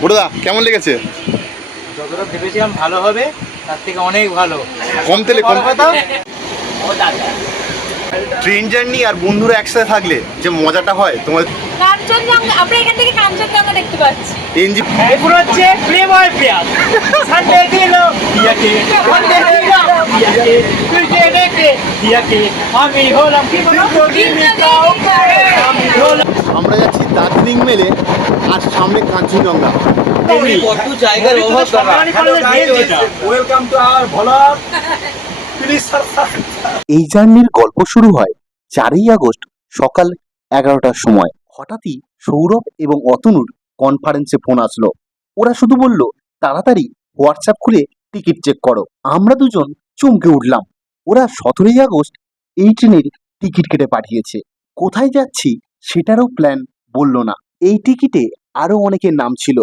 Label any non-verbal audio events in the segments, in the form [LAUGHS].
বুড়োদা কেমন লেগেছে? যতটা ভেবেছিলাম ভালো হবে তার থেকে অনেক ভালো। কম তেলে কম কথা? ট্রেন জার্নি আর বন্ধুরা একসাথে থাকলে যে মজাটা হয় তোমার কাঞ্চনজঙ্ঘা আমরা এখান থেকে কাঞ্চনজঙ্ঘা দেখতে পাচ্ছি। এনজি এরপর হচ্ছে আর প্রেম সানডে দিল ইয়াকে সানডে দিল ইয়াকে তুই ডেকে ইয়াকে আমি হলাম কি বলো? আমি হলাম আমরা যাচ্ছি দার্জিলিং মেলে আর সামনে কাঞ্চনজঙ্ঘা। কত জায়গার অভাব দাদা? সম্মানী কলেজের যেটা ওয়েলকাম টু আওয়ার ভ্লগ এই জার্নির গল্প শুরু হয় চারই আগস্ট সকাল এগারোটার সময়। হঠাৎই সৌরভ এবং অতনুর কনফারেন্সে ফোন আসলো। ওরা শুধু বলল তাড়াতাড়ি হোয়াটসঅ্যাপ খুলে টিকিট চেক করো। আমরা দুজন চমকে উঠলাম। ওরা সতেরোই আগস্ট এই ট্রেনের টিকিট কেটে পাঠিয়েছে। কোথায় যাচ্ছি সেটারও প্ল্যান বলল না। এই টিকিটে আরও অনেকের নাম ছিল।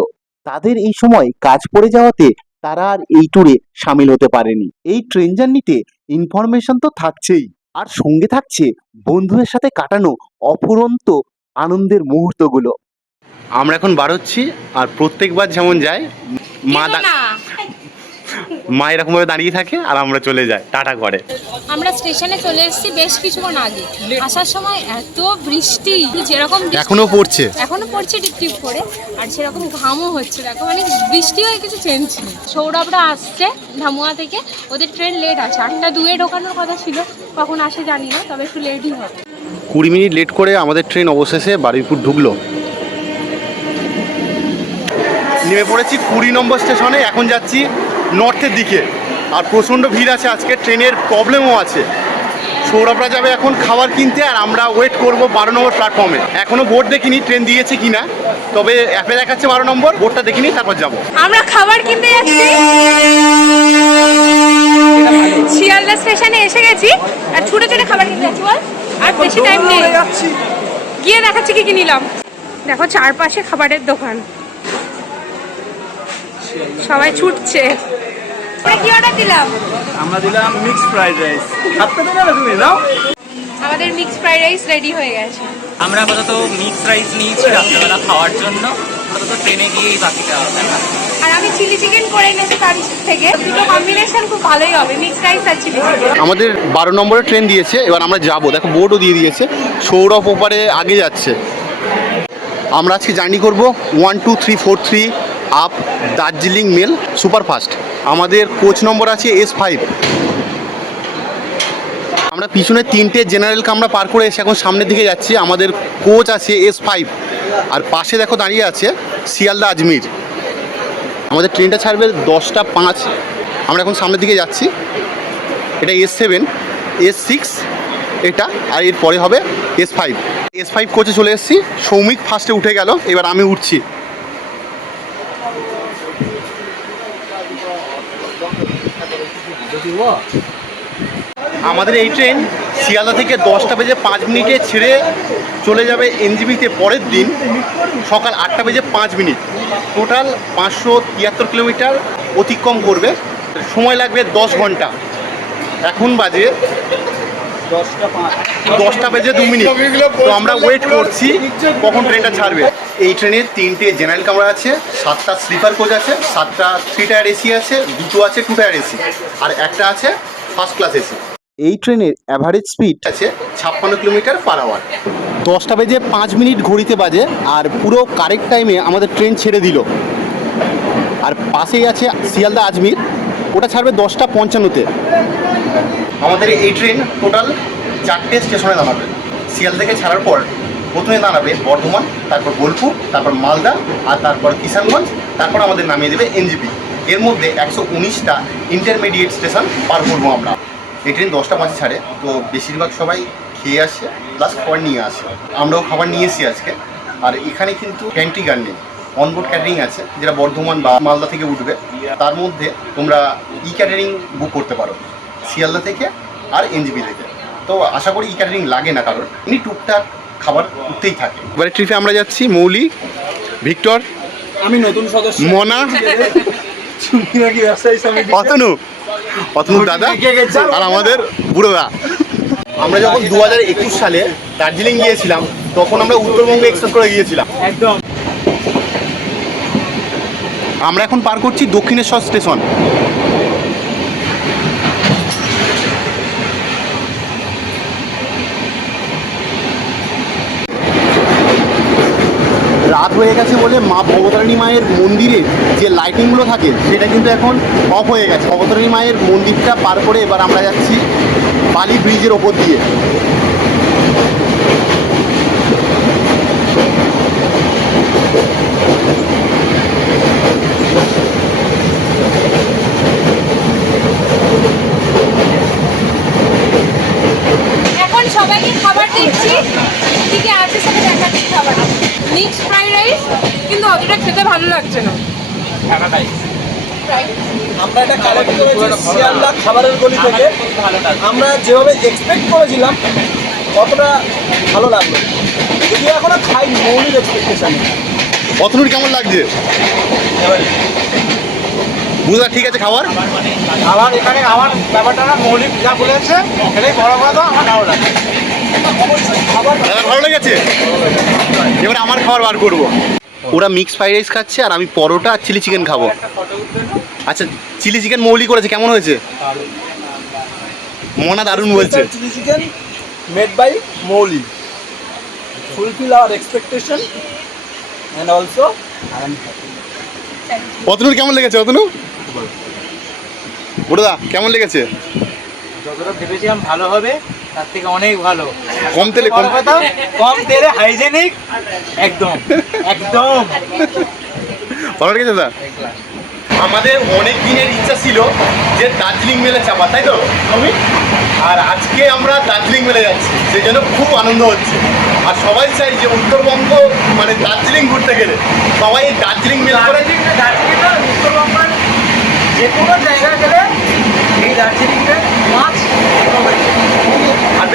তাদের এই সময় কাজ পড়ে যাওয়াতে তারা আর এই ট্যুরে সামিল হতে পারেনি। এই ট্রেন জার্নিতে ইনফরমেশন তো থাকছেই। আর সঙ্গে থাকছে বন্ধুদের সাথে কাটানো অফুরন্ত আনন্দের মুহূর্তগুলো। আমরা এখন বার হচ্ছি আর প্রত্যেকবার যেমন যায় মা মা এরকম ভাবে দাঁড়িয়ে থাকে আর আমরা চলে যাই টাটা করে। আমরা স্টেশনে চলে এসেছি বেশ কিছুক্ষণ আগে। আসার সময় এত বৃষ্টি যেরকম এখনও পড়ছে। এখনও পড়ছে টিপ টিপ করে আর সেরকম ঘামও হচ্ছে দেখো মানে বৃষ্টি হয়ে কিছু চেঞ্জ নেই। সৌরভরা আসছে ধামুয়া থেকে। ওদের ট্রেন লেট আছে। আটটা দুয়ে ঢোকানোর কথা ছিল। কখন আসে জানি না তবে একটু লেটই হবে। কুড়ি মিনিট লেট করে আমাদের ট্রেন অবশেষে বারুইপুর ঢুকলো। নেমে পড়েছি কুড়ি নম্বর স্টেশনে এখন যাচ্ছি নর্থের দিকে। আর প্রচণ্ড ভিড় আছে আজকে, ট্রেনের প্রবলেমও আছে। সৌরভরা যাবে এখন খাবার কিনতে আর আমরা ওয়েট করব বারো নম্বর প্ল্যাটফর্মে এখনও বোর্ড দেখিনি ট্রেন দিয়েছে কিনা, তবে অ্যাপে দেখাচ্ছে বারো নম্বর বোর্ডটা দেখিনি, তারপর যাব। আমরা খাবার কিনতে যাচ্ছি। শিয়ালদা স্টেশনে এসে গেছি, আর ছুটে ছুটে খাবার কিনতে যাচ্ছি আর বেশি টাইম নেই। গিয়ে দেখাচ্ছি কি কি নিলাম। দেখো চারপাশে খাবারের দোকান। সবাই ছুটছে। আমরা কি অর্ডার দিলাম? আমরা দিলাম মিক্স ফ্রাইড রাইস হাতটা দেবে না তুমি নাও। আমাদের মিক্স ফ্রাইড রাইস রেডি হয়ে গেছে। আমরা আপাতত মিক্স রাইস নিয়েছি রাত্রেবেলা খাওয়ার জন্য। আপাতত ট্রেনে গিয়েই বাকিটা দেখা আর আমি চিলি চিকেন করে এনেছি তার থেকে। দুটো কম্বিনেশন খুব ভালোই হবে মিক্স রাইস আর চিলি চিকেন। আমাদের বারো নম্বরে ট্রেন দিয়েছে এবার আমরা যাব। দেখো বোর্ডও দিয়ে দিয়েছে। সৌরভ ওপারে আগে যাচ্ছে। আমরা আজকে জার্নি করব one two three four three up Darjeeling mail superfast. আমাদের কোচ নম্বর আছে এস ফাইভ। আমরা পিছনে তিনটে জেনারেল কামরা পার করে এসে এখন সামনের দিকে যাচ্ছি। আমাদের কোচ আছে এস ফাইভ। আর পাশে দেখো দাঁড়িয়ে আছে শিয়ালদা আজমির। আমাদের ট্রেনটা ছাড়বে দশটা পাঁচ। আমরা এখন সামনের দিকে যাচ্ছি। এটা এস সেভেন, এস সিক্স, এটা, আর এর পরে হবে এস ফাইভ। এস ফাইভ কোচে চলে এসেছি। সৌমিক ফার্স্টে উঠে গেল। এবার আমি উঠছি। আমাদের এই ট্রেন শিয়ালদা থেকে দশটা বেজে পাঁচ মিনিটে ছেড়ে চলে যাবে এনজিবিতে পরের দিন, সকাল আটটা বেজে পাঁচ মিনিট। টোটাল পাঁচশো তিয়াত্তর কিলোমিটার অতিক্রম করবে। সময় লাগবে দশ ঘণ্টা। এখন বাজে দশটা বেজে দু মিনিট। তো আমরা ওয়েট করছি কখন ট্রেনটা ছাড়বে। এই ট্রেনে তিনটে জেনারেল কামরা আছে সাতটা স্লিপার কোচ আছে সাতটা থ্রি টায়ার এসি আছে দুটো আছে টু টায়ার এসি আর একটা আছে ফার্স্ট ক্লাস এসি এই ট্রেনের অ্যাভারেজ স্পিড আছে ছাপ্পান্ন কিলোমিটার পার আওয়ার দশটা বেজে পাঁচ মিনিট ঘড়িতে বাজে আর পুরো কারেক্ট টাইমে আমাদের ট্রেন ছেড়ে দিল। আর পাশেই আছে শিয়ালদা আজমির ওটা ছাড়বে দশটা পঞ্চান্নতে। আমাদের এই ট্রেন টোটাল চারটে স্টেশনে দাঁড়াবে শিয়াল থেকে ছাড়ার পর প্রথমে দাঁড়াবে বর্ধমান, তারপর বোলপুর, তারপর মালদা আর তারপর কিষানগঞ্জ, তারপর আমাদের নামিয়ে দেবে এনজিপি। এর মধ্যে একশো উনিশটা ইন্টারমিডিয়েট স্টেশন পার করব আমরা। এই ট্রেন দশটা পাঁচে ছাড়ে, তো বেশিরভাগ সবাই খেয়ে আসে প্লাস খাবার নিয়ে আসে। আমরাও খাবার নিয়ে এসেছি আজকে। আর এখানে কিন্তু ক্যান্টি গান নেই। অনবোর্ড ক্যাটারিং আছে, যেটা বর্ধমান বা মালদা থেকে উঠবে। তার মধ্যে তোমরা ই ক্যাটারিং বুক করতে পারো। শিয়ালদা থেকে আর এনজিপি থেকে তো আশা করি ই ক্যাটারিং লাগে না কারণ এমনি টুকটাক খাবার উঠতেই থাকে। এবারে ট্রিপে আমরা যাচ্ছি মৌলি ভিক্টর আমি নতুন সদস্য। মনা অতনু অতনু দাদা আর আমাদের বুড়োদা আমরা যখন দু হাজার একুশ সালে দার্জিলিং গিয়েছিলাম তখন আমরা উত্তরবঙ্গে এক্সপ্রেস করে গিয়েছিলাম। একদম। আমরা এখন পার করছি দক্ষিণেশ্বর স্টেশন। রাত হয়ে গেছে বলে মা ভবতারিণী মায়ের মন্দিরে যে লাইটিংগুলো থাকে, সেটা কিন্তু এখন অফ হয়ে গেছে। ভবতারিণী মায়ের মন্দিরটা পার করে এবার আমরা যাচ্ছি বালি ব্রিজের ওপর দিয়ে। সবাইকে খাবার দিচ্ছি। কি কি আছে সেটা দেখাচ্ছি খাবার মিক্স ফ্রাইড রাইস কিন্তু অতটা খেতে ভালো লাগছে না। আমরা এটা কালেক্ট করেছি শিয়ালদা খাবারের গলি থেকে। আমরা যেভাবে এক্সপেক্ট করেছিলাম অতটা ভালো লাগল। যদিও এখনও খাইনি মৌলিক এক্সপেকটেশন অতনুর কেমন লাগছে? বুঝলা ঠিক আছে খাবার? আবার এখানে আমার ব্যাপারটা না মৌলিক যা বলেছে এটাই বড় কথা আমার ভালো লাগে ভালো লেগেছে? এবার আমার খাবার বার করব। ওরা মিক্স ফ্রাইড রাইস খাচ্ছে আর আমি পরোটা আর চিলি চিকেন খাব। আচ্ছা চিলি চিকেন মৌলি করেছে কেমন হয়েছে? মনা দারুণ বলছে। Chilli chicken made by Mouli. Fulfil our expectation and also অতনুর কেমন লেগেছে অতনু? বড়দা কেমন লেগেছে? যতটা ভেবেছিলাম ভালো হবে তার থেকে অনেক ভালো। কম তেলে কম কথা কম তেলে হাইজেনিক একদম একদম। ভালো লেগেছে দাদা? আমাদের অনেক দিনের ইচ্ছা ছিল যে দার্জিলিং মেলে চাপা তাই তো? আমি আর আজকে আমরা দার্জিলিং মেলে যাচ্ছি সেই জন্য খুব আনন্দ হচ্ছে। আর সবাই চাই যে উত্তরবঙ্গ মানে দার্জিলিং ঘুরতে গেলে সবাই এই দার্জিলিং মেল করে দার্জিলিং দার্জিলিং উত্তরবঙ্গের যে কোনো জায়গায় গেলে এই দার্জিলিংয়ে মাছ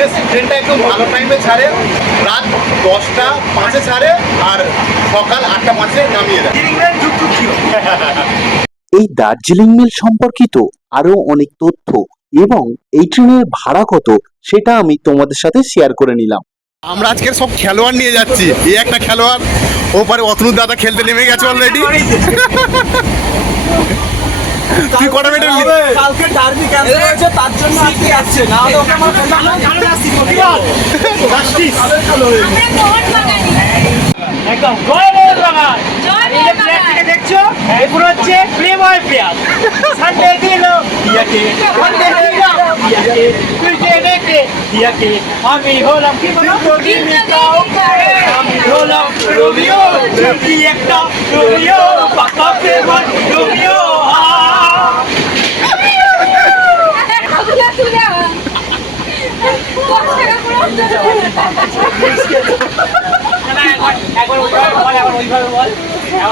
বেশ ট্রেনটা একটু ভালো টাইমে ছাড়ে। রাত দশটা পাঁচে ছাড়ে আর সকাল আটটা পাঁচে নামিয়ে দেয়। এই দার্জিলিং মেল সম্পর্কিত আরও অনেক তথ্য এবং এই ট্রেনের ভাড়া কত সেটা আমি তোমাদের সাথে শেয়ার করে নিলাম। আমরা আজকের সব খেলোয়াড় নিয়ে যাচ্ছি। এই একটা খেলোয়াড় ওপারে অতনুর দাদা খেলতে নেমে গেছে অলরেডি তুই কটা মেডেল নিলি কালকে ডার্বি ক্যান্সেল হয়েছে তার জন্য আজকে যাচ্ছে না হলে ওকে আমার আমরা মোহন বাগানি একদম জয় মোহন বাগান জয় এই। প্লেয়ারটিকে দেখছ এগুলো হচ্ছে প্লে বয় প্লেয়ার সানডে দিল ইয়াকে। সানডে দিল ইয়াকে। তুই ডেকে ইয়াকে। আমি হলাম কি বলো? আমি হলাম রোমিও কি একটা রোমিও পাকা প্রেমন রোমিও আগুলা তুলে দশ টাকা পুরো একবার ওইভাবে বল একবার ওইভাবে বল একবার ওই হয়েছে এবার জয় বলো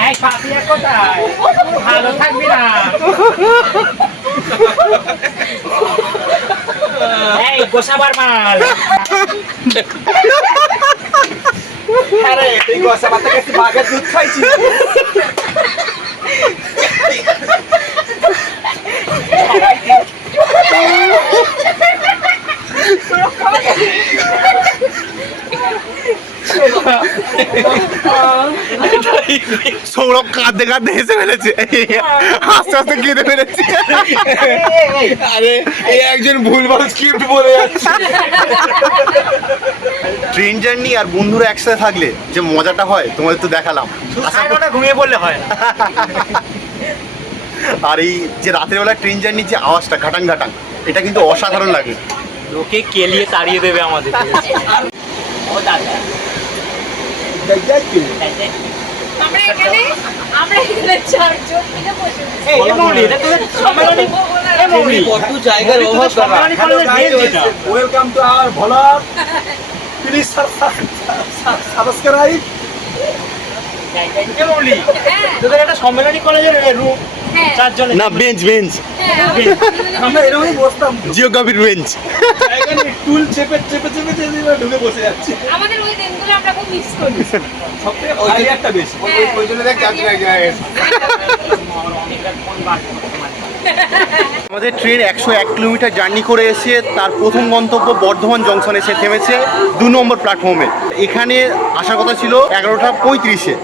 এই পাপিয়া কোথায়? ভালো থাকবি না। এই গোসাবার মাল। আরে এই গসা পাতা কাছে বাঘের দুধ খাইছি [LAUGHS] সৌরভ কাঁদতে কাঁদতে হেসে ফেলেছে আস্তে আস্তে কেঁদে ফেলেছে আরে এই একজন ভুলভাল স্ক্রিপ্ট বলে যাচ্ছে ট্রেন জার্নি আর বন্ধুরা একসাথে থাকলে যে মজাটা হয় তোমাদের তো দেখালাম ঘুমিয়ে পড়লে হয় আর এই যে রাতের বেলা ট্রেন জার্নির যে আওয়াজটা ঘাটাং ঘাটাং এটা কিন্তু অসাধারণ লাগে লোকে কেলিয়ে তাড়িয়ে দেবে আমাদের ও দাদা আমরা এখানে এখানে চারজন মিলে বসে সম্মেলনী কত জায়গার মৌলি, কলেজের welcome to our vlog please subscribe এ মৌলি, তোদের একটা সম্মেলনী কলেজের রুম না বেঞ্চ বেঞ্চ। আমরা এরকমই বসতাম। জিওগ্রাফির বেঞ্চ। টুল চেপে চেপে চেপে চেপে চেপে ঢুকে বসে যাচ্ছে। আমাদের ওই দিনগুলো আমরা খুব মিস করি। সব থেকে একটা বেশি। ওই জন্য দেখ আমাদের ট্রেন একশো এক কিলোমিটার জার্নি করে এসে তার প্রথম গন্তব্য বর্ধমান জংশনে এসে থেমেছে দু নম্বর প্ল্যাটফর্মে। এখানে আসার কথা ছিল এগারোটা পঁয়ত্রিশে।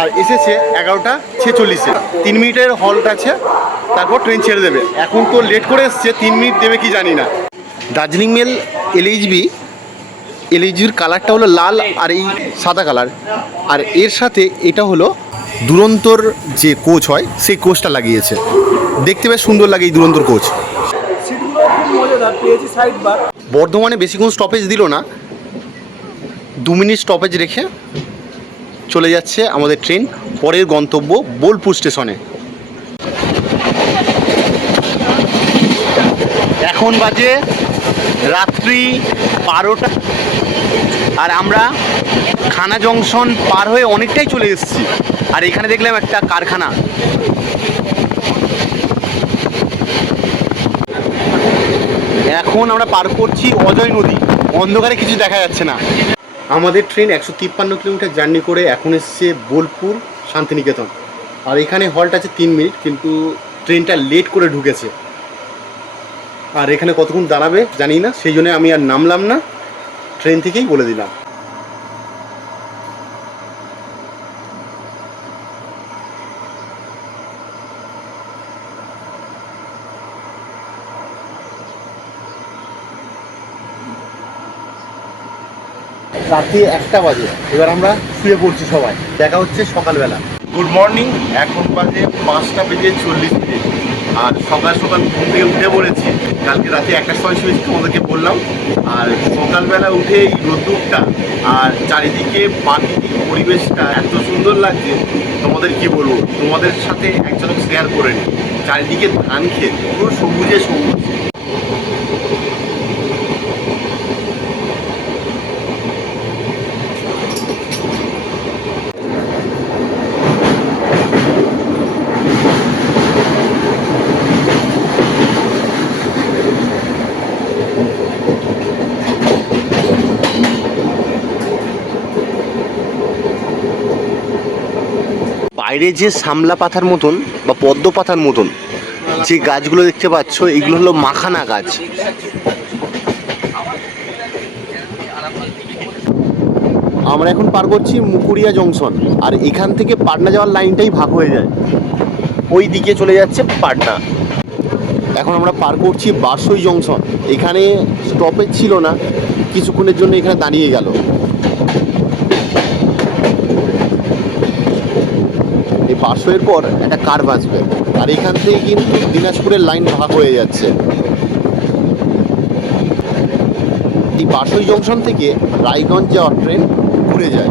আর এসেছে এগারোটা ছেচল্লিশে। তিন মিনিটের হল্ট আছে, তারপর ট্রেন ছেড়ে দেবে। এখন তো লেট করে এসছে, তিন মিনিট দেবে কি জানি না। দার্জিলিং মেল এলএইচবি এলএইচবির কালারটা হলো লাল আর এই সাদা কালার আর এর সাথে এটা হলো দুরন্তর যে কোচ হয়, সেই কোচটা লাগিয়েছে। দেখতে বেশ সুন্দর লাগে এই দুরন্তর কোচ বর্ধমানে বেশিক্ষণ স্টপেজ দিল না। দু মিনিট স্টপেজ রেখে চলে যাচ্ছে আমাদের ট্রেন পরের গন্তব্য বোলপুর স্টেশনে। এখন বাজে রাত্রি বারোটা। আর আমরা খানা জংশন পার হয়ে অনেকটাই চলে এসেছি। আর এখানে দেখলাম একটা কারখানা। এখন আমরা পার করছি অজয় নদী। অন্ধকারে কিছু দেখা যাচ্ছে না। আমাদের ট্রেন একশো তিপ্পান্ন কিলোমিটার জার্নি করে এখন এসছে বোলপুর শান্তিনিকেতন। আর এখানে হল্ট আছে তিন মিনিট কিন্তু ট্রেনটা লেট করে ঢুকেছে। আর এখানে কতক্ষণ দাঁড়াবে জানি না সেই জন্য আমি আর নামলাম না। ট্রেন থেকেই বলে দিলাম। রাতে একটা বাজে। এবার আমরা শুয়ে পড়ছি সবাই। দেখা হচ্ছে সকালবেলা। গুড মর্নিং এখন বাজে পাঁচটা বেজে চল্লিশ মিনিট। আর সকাল সকাল ঘুম থেকে উঠে পড়েছি। কালকে রাতে একটা সময় শুয়েছি তোমাদেরকে বললাম। আর সকালবেলা উঠে এই রোদ্দুরটা আর চারিদিকে প্রাকৃতিক পরিবেশটা এত সুন্দর লাগছে। তোমাদের কি বলব? তোমাদের সাথে এক ঝলক শেয়ার করে নিই। চারিদিকে ধান ক্ষেত, পুরো সবুজে সবুজ। বাইরে যে সামলা পাতার মতন বা পদ্ম পাতার মতন যে গাছগুলো দেখতে পাচ্ছ, এগুলো হলো মাখানা গাছ। আমরা এখন পার করছি মুকুরিয়া জংশন, আর এখান থেকে পাটনা যাওয়ার লাইনটাই ভাগ হয়ে যায়। ওই দিকে চলে যাচ্ছে পাটনা। এখন আমরা পার করছি বারসই জংশন। এখানে স্টপেজ ছিল না, কিছুক্ষণের জন্য এখানে দাঁড়িয়ে গেল। পাঁচশোয়ের পর একটা কার বাঁচবে আর এখান থেকে কিন্তু দিনাজপুরের লাইন ভাগ হয়ে যাচ্ছে। এই বাসই জংশন থেকে রায়গঞ্জ যাওয়ার ট্রেন ঘুরে যায়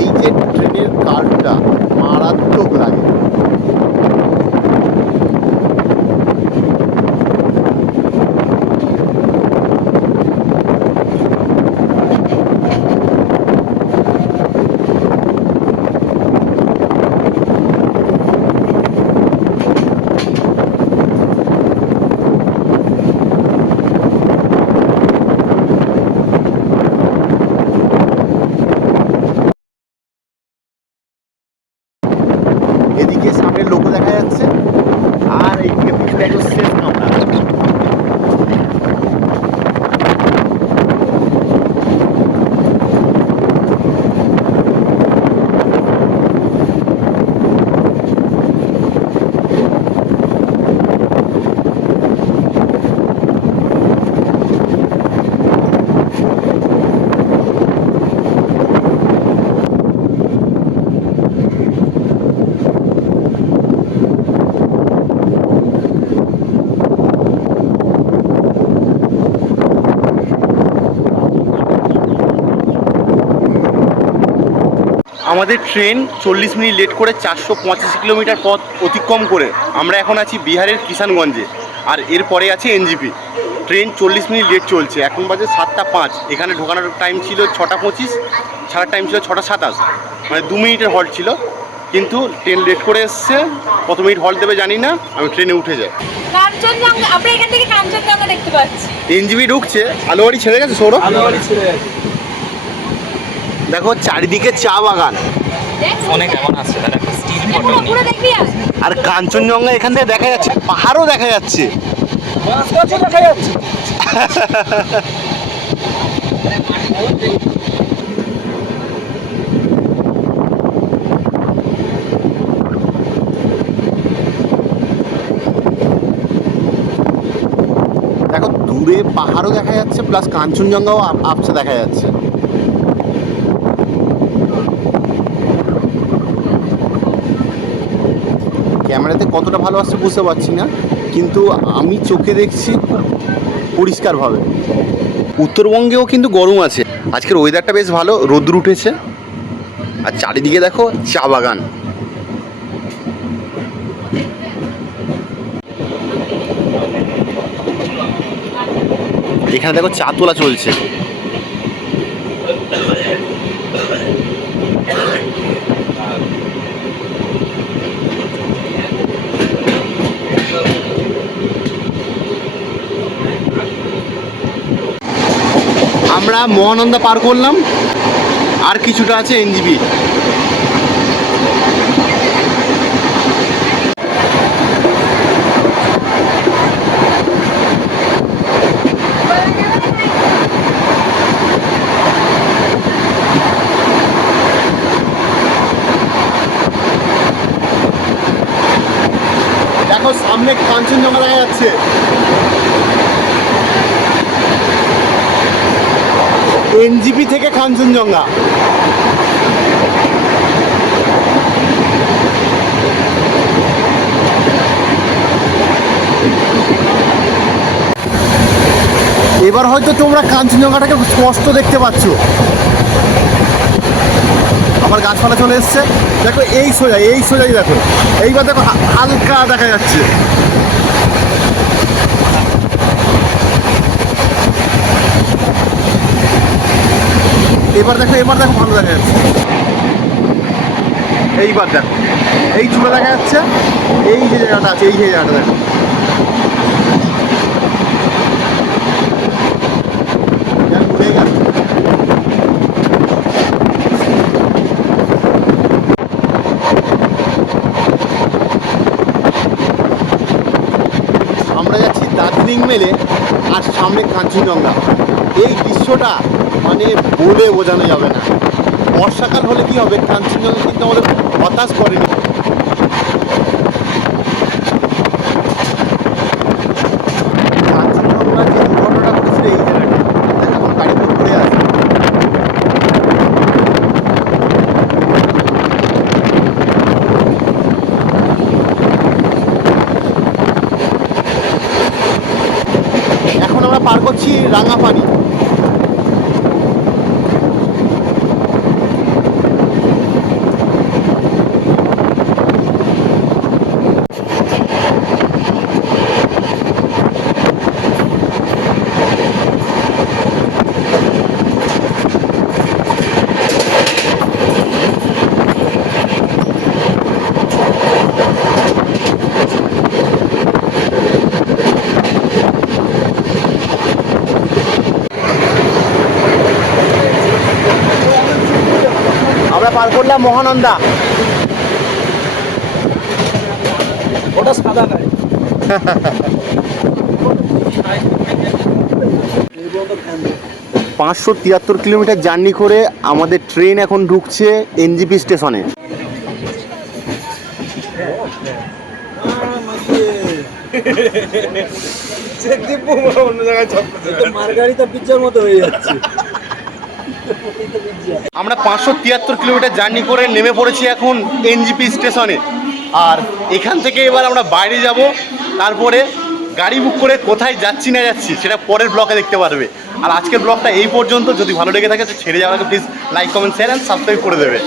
এই যে ট্রেনের কারটা মারাত্মক লাগে এদিকে সামনের লোকও দেখা যাচ্ছে আর এইদিকে পিছনে একটু সেফ কামরা আমাদের ট্রেন চল্লিশ মিনিট লেট করে চারশো পঁচাশি কিলোমিটার পথ অতিক্রম করে আমরা এখন আছি বিহারের কিষানগঞ্জে আর এরপরে আছে এনজিপি ট্রেন চল্লিশ মিনিট লেট চলছে এখন বাজে সাতটা পাঁচ। এখানে ঢোকানোর টাইম ছিল ছটা পঁচিশ ছাড়ার টাইম ছিল ছটা সাতাশ। মানে দু মিনিটের হল্ট ছিল কিন্তু ট্রেন লেট করে এসছে। কত মিনিট হল্ট দেবে জানি না আমি ট্রেনে উঠে যাই। কাঞ্চনজঙ্ঘা আমরা এখান থেকে কাঞ্চনজঙ্ঘা দেখতে পাচ্ছি। এনজিবি ঢুকছে আলোয়ারি ছেড়ে গেছে সৌরভ? আলো ছেড়ে গেছে। দেখো চারিদিকে চা বাগান। দেখবি আর? কাঞ্চনজঙ্ঘা এখান থেকে দেখা যাচ্ছে পাহাড়ও দেখা যাচ্ছে। দেখা যাচ্ছে। দেখো দূরে পাহাড়ও দেখা যাচ্ছে প্লাস কাঞ্চনজঙ্ঘাও আপ- আপসে দেখা যাচ্ছে। কতটা ভালো আসছে বুঝতে পারছি না, কিন্তু আমি চোখে দেখছি পরিষ্কারভাবে। উত্তরবঙ্গেও কিন্তু গরম আছে। আজকের ওয়েদারটা বেশ ভালো রোদ্র উঠেছে। আর চারিদিকে দেখো, চা বাগান। এখানে দেখো চা তোলা চলছে আমরা মহানন্দা পার করলাম। আর কিছুটা আছে এনজিবি। দেখো সামনে কাঞ্চনজঙ্ঘা দেখা যাচ্ছে। এনজিপি থেকে কাঞ্চনজঙ্ঘা এবার হয়তো তোমরা কাঞ্চনজঙ্ঘাটাকে স্পষ্ট দেখতে পাচ্ছ। আমার গাছপালা চলে এসছে। দেখো, এই সোজা, এই সোজাই দেখো। এইবার দেখো, হালকা দেখা যাচ্ছে। এবার দেখো এবার দেখো, ভালো দেখা যাচ্ছে এইবার দেখো, এই চুলে দেখা যাচ্ছে, এই যে জায়গাটা আছে, এই যে জায়গাটা দেখো। আমরা যাচ্ছি দার্জিলিং মেলে আর সামনে কাঞ্চনজঙ্ঘা। এই দৃশ্যটা মানে বলে বোঝানো যাবে না। বর্ষাকাল হলে কি হবে? কাঞ্চনজঙ্ঘা কিন্তু আমাদের হতাশ করেনি কাঞ্চনজঙ্ঘা যে দুর্ঘটনাটা ঘটেছিল এই জায়গাটায় দেখো এখন গাড়ি ঘুরে আছে এখন আমরা পার করছি রাঙাপানি করলাম মহানন্দা। ওটা সাদা গাড়ি। পাঁচশো তিয়াত্তর কিলোমিটার জার্নি করে আমাদের ট্রেন এখন ঢুকছে এনজিপি স্টেশনে। মার্গারিতা পিজ্জার মতো হয়ে যাচ্ছে। আমরা পাঁচশো তিয়াত্তর কিলোমিটার জার্নি করে নেমে পড়েছি এখন এনজিপি স্টেশনে। আর এখান থেকে এবার আমরা বাইরে যাব, তারপরে গাড়ি বুক করে কোথায় যাচ্ছি না যাচ্ছি সেটা পরের ব্লকে দেখতে পারবে। আর আজকের ব্লগটা এই পর্যন্ত, যদি ভালো লেগে থাকে ছেড়ে যাওয়ার please like comment share and subscribe করে দেবে।